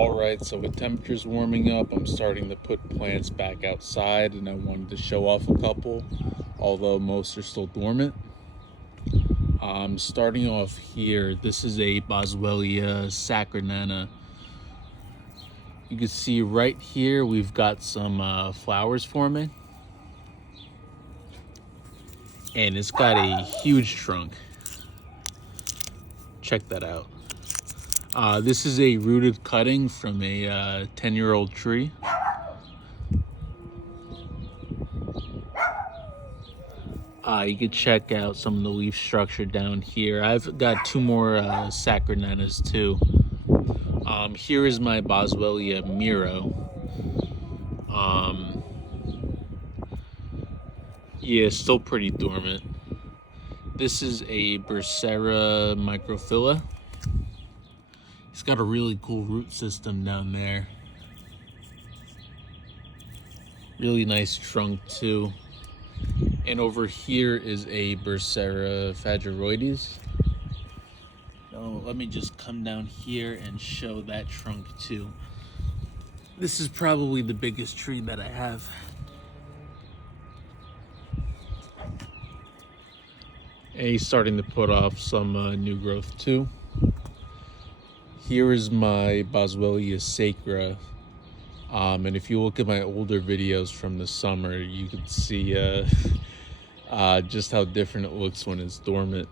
Alright, so with temperatures warming up, I'm starting to put plants back outside, and I wanted to show off a couple, although most are still dormant. Starting off here, this is a Boswellia saccharinana. You can see right here we've got some flowers forming, and it's got a huge trunk. Check that out. This is a rooted cutting from a 10-year-old tree. You can check out some of the leaf structure down here. I've got two more sacharinanas too. Here is my Boswellia Myrrh. Yeah, still pretty dormant. This is a Bursera microphylla. It's got a really cool root system down there. Really nice trunk too. And over here is a Bursera phageroides. Now let me just come down here and show that trunk too. This is probably the biggest tree that I have. And he's starting to put off some new growth too. Here is my Boswellia sacra. And if you look at my older videos from the summer, you can see just how different it looks when it's dormant.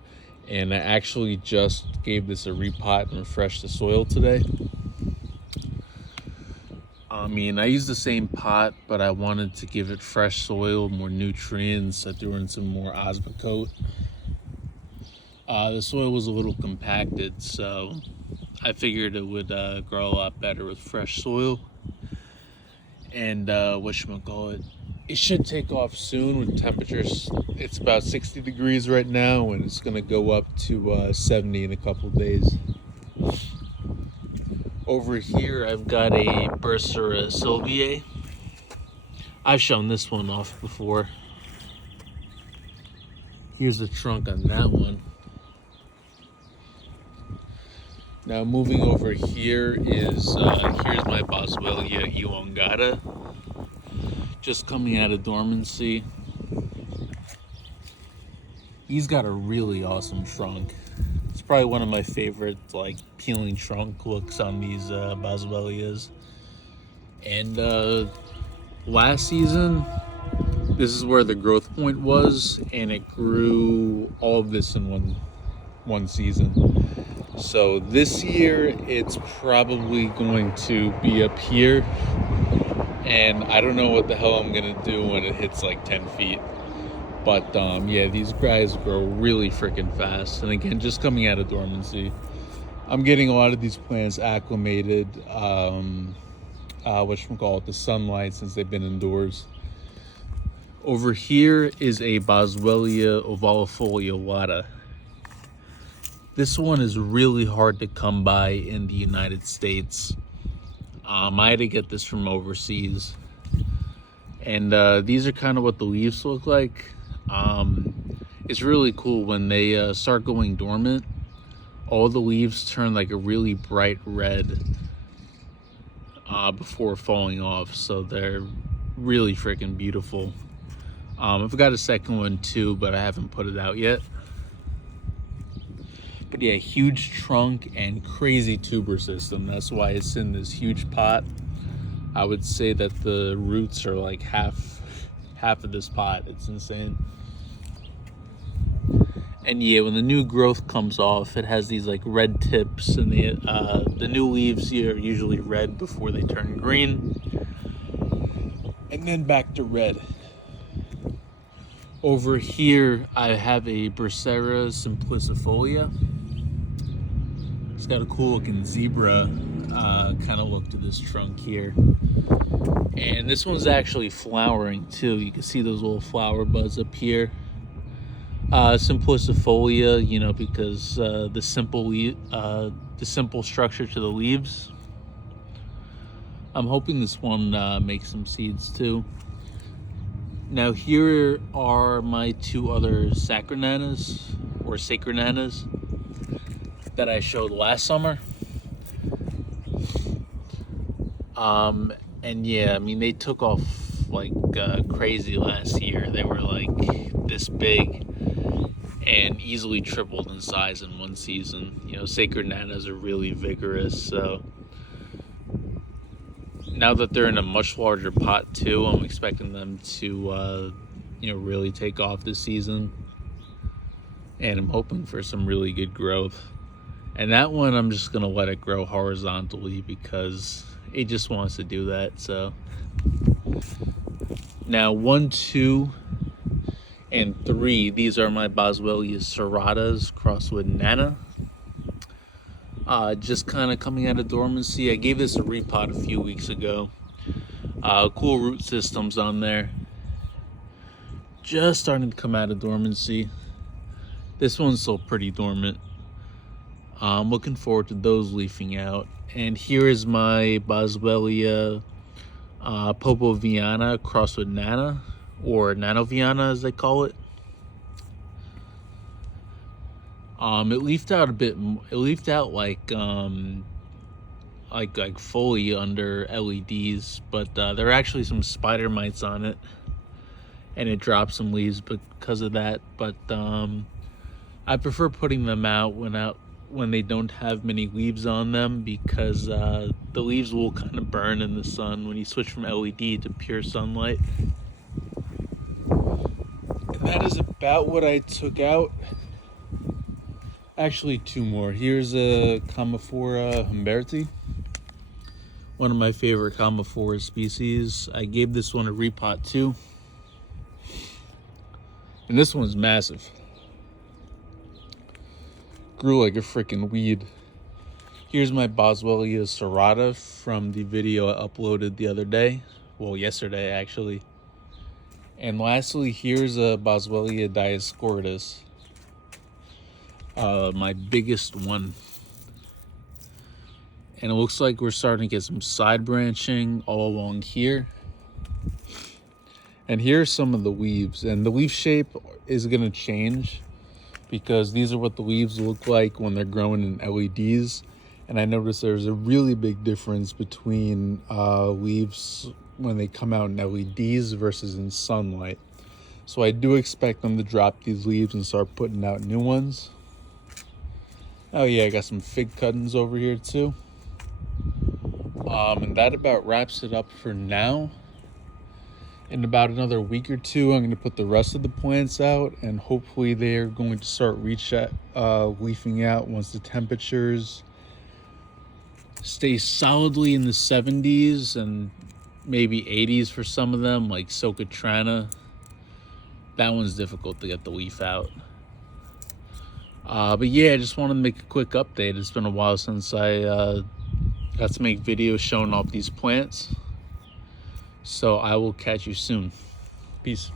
And I actually just gave this a repot and refreshed the soil today. I used the same pot, but I wanted to give it fresh soil, more nutrients. I threw in some more osmocote. The soil was a little compacted, so I figured it would grow a lot better with fresh soil. And whatchamacallit, it should take off soon with temperatures. It's about 60 degrees right now, and it's gonna go up to 70 in a couple days. Over here, I've got a Bursera sylviae. I've shown this one off before. Here's the trunk on that one. Now moving over here is, here's my Boswellia elongata, just coming out of dormancy. He's got a really awesome trunk. It's probably one of my favorite peeling trunk looks on these Boswellias. And last season, this is where the growth point was, and it grew all of this in one season. So this year it's probably going to be up here, and I don't know what the hell I'm gonna do when it hits like 10 feet. But yeah, these guys grow really freaking fast, and again, just coming out of dormancy. I'm getting a lot of these plants acclimated, the sunlight, since they've been indoors. Over here is a Boswellia ovalifolia. This one is really hard to come by in the United States. I had to get this from overseas. And these are kind of what the leaves look like. It's really cool when they start going dormant. All the leaves turn like a really bright red before falling off. So they're really freaking beautiful. I've got a second one too, but I haven't put it out yet. But yeah, huge trunk and crazy tuber system. That's why it's in this huge pot. I would say that the roots are like half of this pot. It's insane. And yeah, when the new growth comes off, it has these like red tips, and the new leaves here are usually red before they turn green, and then back to red. Over here, I have a Bursera simplicifolia. It's got a cool looking zebra kind of look to this trunk here. And this one's actually flowering too. You can see those little flower buds up here. Simplicifolia, because the simple structure to the leaves. I'm hoping this one makes some seeds too. Now here are my two other sacharinanas that I showed last summer. And yeah, I mean, they took off like crazy last year. They were like this big and easily tripled in size in one season. You know, sacred nanas are really vigorous, so now that they're in a much larger pot too, I'm expecting them to really take off this season, and I'm hoping for some really good growth. And that one, I'm just gonna let it grow horizontally because it just wants to do that. So now 1, 2, and 3, these are my Boswellia serratas crossed with Nana. Just kind of coming out of dormancy. I gave this a repot a few weeks ago. Cool root systems on there. Just starting to come out of dormancy. This one's still pretty dormant. I'm looking forward to those leafing out. And here is my Boswellia Popoviana crossed with Nana, or Nanoviana as they call it. It leafed out a bit. It leafed out like fully under LEDs, but there are actually some spider mites on it, and it dropped some leaves because of that. But I prefer putting them out when they don't have many leaves on them, because the leaves will kind of burn in the sun when you switch from LED to pure sunlight. And that is about what I took out. Actually, 2 more. Here's a Commiphora Humberti, one of my favorite Commiphora species. I gave this one a repot too, and this one's massive. Grew like a freaking weed. Here's my Boswellia serrata from the video I uploaded the other day. Well, yesterday actually. And lastly, here's a Boswellia diascoritus. My biggest one. And it looks like we're starting to get some side branching all along here. And here's some of the leaves. And the leaf shape is going to change, because these are what the leaves look like when they're growing in LEDs. And I noticed there's a really big difference between leaves when they come out in LEDs versus in sunlight. So I do expect them to drop these leaves and start putting out new ones. Oh yeah, I got some fig cuttings over here too. And that about wraps it up for now. In about another week or two, I'm going to put the rest of the plants out, and hopefully they're going to start leafing out once the temperatures stay solidly in the 70s and maybe 80s for some of them, like Socotrana. That one's difficult to get the leaf out. But yeah, I just wanted to make a quick update. It's been a while since I got to make videos showing off these plants. So I will catch you soon. Peace.